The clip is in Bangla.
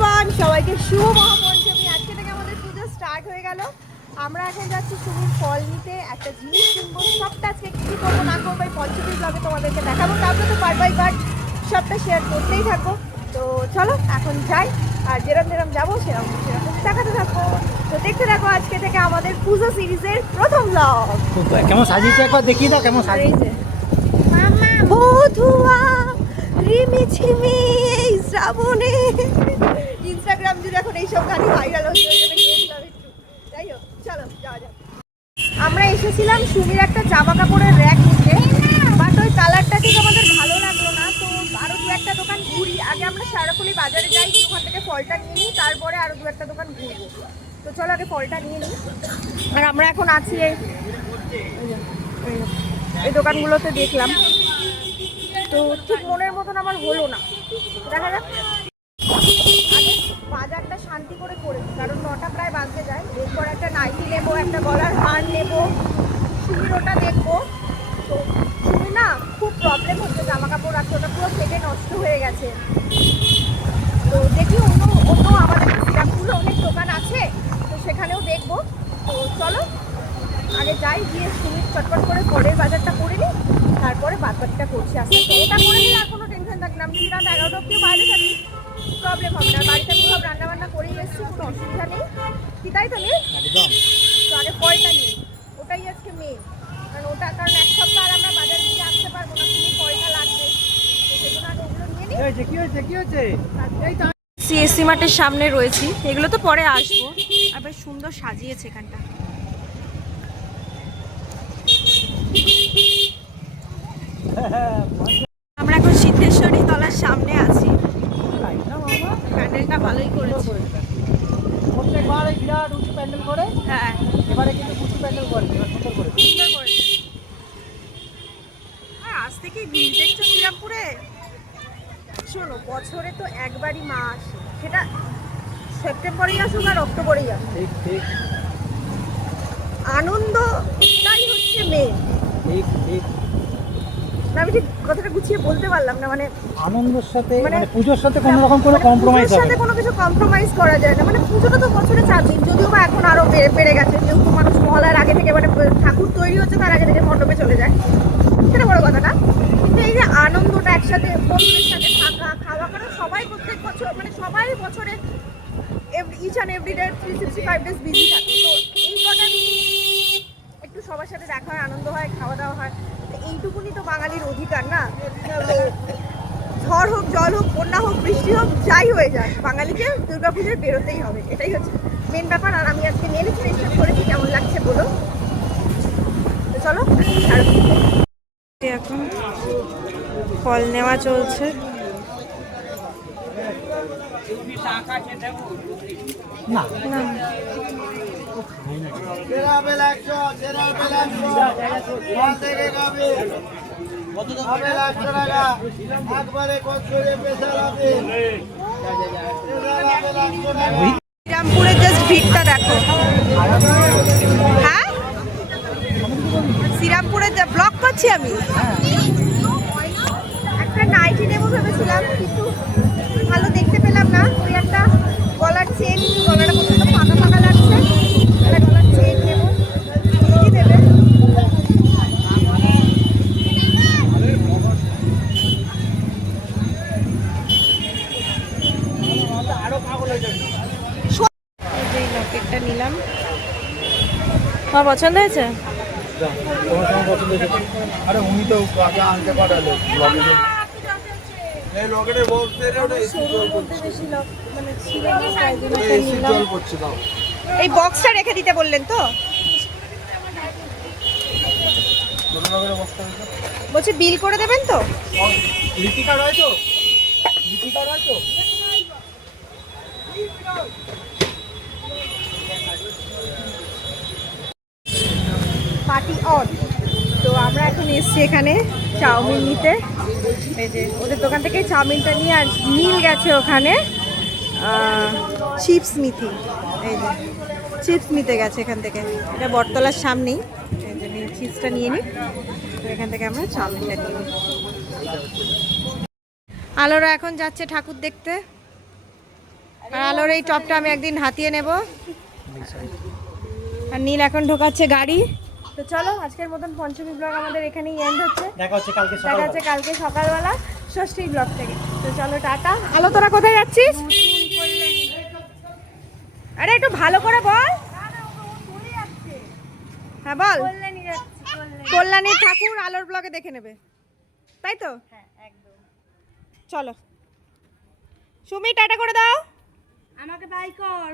এভরিওয়ান, সবাইকে শুভ মহাপঞ্চমী। আজকে থেকে আমাদের পুজো স্টার্ট হয়ে গেল। আমরা এখন যাচ্ছি সুমির ফল নিতে, একটা জিনিস কিনবো। সবটা আজকে কী করবো না করবো এই পঞ্চমীর ব্লগে তোমাদেরকে দেখাবো। তারপরে তো পার্ট বাই পার্ট সবটা শেয়ার করতেই থাকবো। তো চলো এখন যাই, আর যেরকম যাবো সেরকম দেখাতে থাকবো। তো দেখতে থাকো আজকে থেকে আমাদের পুজো সিরিজের প্রথম ব্লগ। কেমন সাজিয়েছে একবার দেখিয়ে দাও, কেমন সাজিয়েছে। বধুয়া রিমি ঝিমি এই শ্রাবণে, ইনস্টাগ্রাম জুড়ে এখন এইসব গানই ভাইরাল হচ্ছে। যাই হোক, চলো যাওয়া যাক। আমরা এসেছিলাম সুমির একটা জামা কাপড়ের র্যাক নিতে, বাট ওই কালারটা ঠিক আমাদের ভালো লাগলো না। তো আরও দু একটা দোকান ঘুরি। আগে আমরা সারাফুলি বাজারে যাই, ওখান থেকে ফলটা নিয়ে নিই, তারপরে আরও দু একটা দোকান ঘুরবো। তো চলো আগে ফলটা নিয়ে নিই। আর আমরা এখন আছি এই দোকানগুলোতে দেখলাম, তো ঠিক মনের মতন আমার হলো না। দেখা যাক, আগে বাজারটা শান্তি করে করেছি, কারণ 9টা প্রায় বাজতে যায়। এরপর একটা নাইটি নেবো, একটা গলার হার নেবো, সুমির ওটা দেখবো। তো সুমি না খুব প্রবলেম হচ্ছে জামা কাপড় রাখতে, ওটা পুরো থেকে নষ্ট হয়ে গেছে। তো দেখি অন্য আমাদের সিরামপুরে অনেক দোকান আছে, তো সেখানেও দেখবো। তো চলো আগে যাই, গিয়ে সুমির চটপট করে পরের বাজারটা করে নিই, তারপরে বাদবাকিটা করছি আস্তে আস্তে। ওটা করে নিলে আর কোনো টেনশন থাকবে না। আমি যদি রাত 11টা অব্দিও বাইরে থাকি প্রবলেম হবে না। বাড়িতে আমি সব রান্নাবান্না করেই এসেছি, কোনো অসুবিধা নেই। কি তাই তো নেই? তো আগে ফলটা নিই, ওটাই আজকে মেন। কারণ এক সপ্তাহ আর আমরা বাজার থেকে আসতে পারবো না, শুধু ফলটা লাগবে। তো সেই জন্য আগে ওগুলো নিয়ে নিই। সিএসসি মার্টের সামনে রয়েছি, এগুলো তো পরে আসবো। আর বেশ সুন্দর সাজিয়েছে এখানটা। আমরা এখন সিদ্ধেশ্বরী তলার সামনে আছি। প্যান্ডেলটা ভালোই করেছে। প্রত্যেকবার বিরাট উঁচু প্যান্ডেল করে, হ্যাঁ এবারে কিন্তু উঁচু প্যান্ডেল করে সুন্দর করেছে। আর আজ থেকেই ভিড় দেখছো শ্রীরামপুরে। শোনো, বছরে তো একবারই মা আসে, সেটা সেপ্টেম্বরেই আসুক আর অক্টোবরেই আসুক। ঠিক ঠিক আনন্দটাই হচ্ছে মেন। ঠিক ঠিক না, আমি ঠিক কথাটা গুছিয়ে বলতে পারলাম না। মানে আনন্দের সাথে, মানে পুজোর সাথে কোনো রকম কোনো কম্প্রোমাইজ হবে না। সাথে কোনো কিছু কম্প্রোমাইজ করা যায় না। মানে পুজোটা তো বছরে 4 দিন, যদিও বা এখন আরো বেড়ে গেছে, যেহেতু মানুষ মহলার আগে থেকে, মানে ঠাকুর তৈরি হচ্ছে তার আগে থেকে মণ্ডপে চলে যায়, সেটা বড় কথা না। কিন্তু এই যে আনন্দটা, একসাথে বন্ধুদের সাথে থাকা খাওয়া, কারণ সবাই প্রত্যেক বছর, মানে সবাই বছরে each and every day 365 days busy থাকে। তো এই কটা একটু সবার সাথে দেখা হয়, আনন্দ হয়, খাওয়া দাওয়া হয়। এইটুকুনি তো বাঙালির অধিকার না? তো ঝড় হোক, জল হোক, বন্যা হোক, বৃষ্টি হোক, যাই হয়ে যায়, বাঙালিকে দুর্গাপুজোয় বেরোতেই হবে। এটাই হচ্ছে মেন ব্যাপার। আর আমি আজকে নিয়ে নিচ্ছি, চেষ্টা করেছি, কেমন লাগছে বলো। তো চলো এখন ফল নেওয়া চলছে। না না শ্রীরামপুরের জাস্ট ভিড়টা দেখো। হ্যাঁ, শ্রীরামপুরের যা ব্লগ করছি আমি। একটা নাইটি নেবো ভেবেছিলাম, কিন্তু ভালো দেখতে পেলাম না। ওই একটা গলার চেন, গলাটা পর্যন্ত ফাঁকা ফাঁকা লাগছে, একটা গলার চেন নেবো। কি দেবে? এই লকেটটা নিলাম। তোমার পছন্দ হয়েছে? আরে উনি তো আগে আনতে পাঠালো এই বক্সটা রেখে দিতে বললেন তো? বলছি বিল করে দেবেন তো? লিপিকা রয় তো, লিপিকা রয় তো। Party on. তো আমরা এখন এসছি এখানে চাউমিন নিতে। এই যে ওদের দোকান থেকে চাউমিনটা নিয়ে, আর নীল গেছে ওখানে চিপস নিতে। এই যে চিপস নিতে গেছে এখান থেকে, এটা বটতলার সামনেই। এই যে চিপসটা নিয়ে নিই, এখান থেকে আমরা চাউমিনটা নিয়ে নিই। আলোরা এখন যাচ্ছে ঠাকুর দেখতে। আর আলোর এই টপটা আমি একদিন হাতিয়ে নেব। আর নীল এখন ঢোকাচ্ছে গাড়ি। তো চলো আজকের মতন পঞ্চমী ব্লগ আমাদের এখানেই এন্ড হচ্ছে। দেখা হচ্ছে কালকে দেখা সকালে। হচ্ছে কালকে সকালবেলা ষষ্ঠী ব্লগ থেকে। তো চলো টাটা। আলো তোরা কোথায় যাচ্ছিস? আরে একটু ভালো করে বল। হ্যাঁ বল। কল্যাণী ঠাকুর আলোর ব্লগে দেখে নেবে, তাই তো? হ্যাঁ একদম। চলো সুমি টাটা করে দাও। আমাকে বাই কর।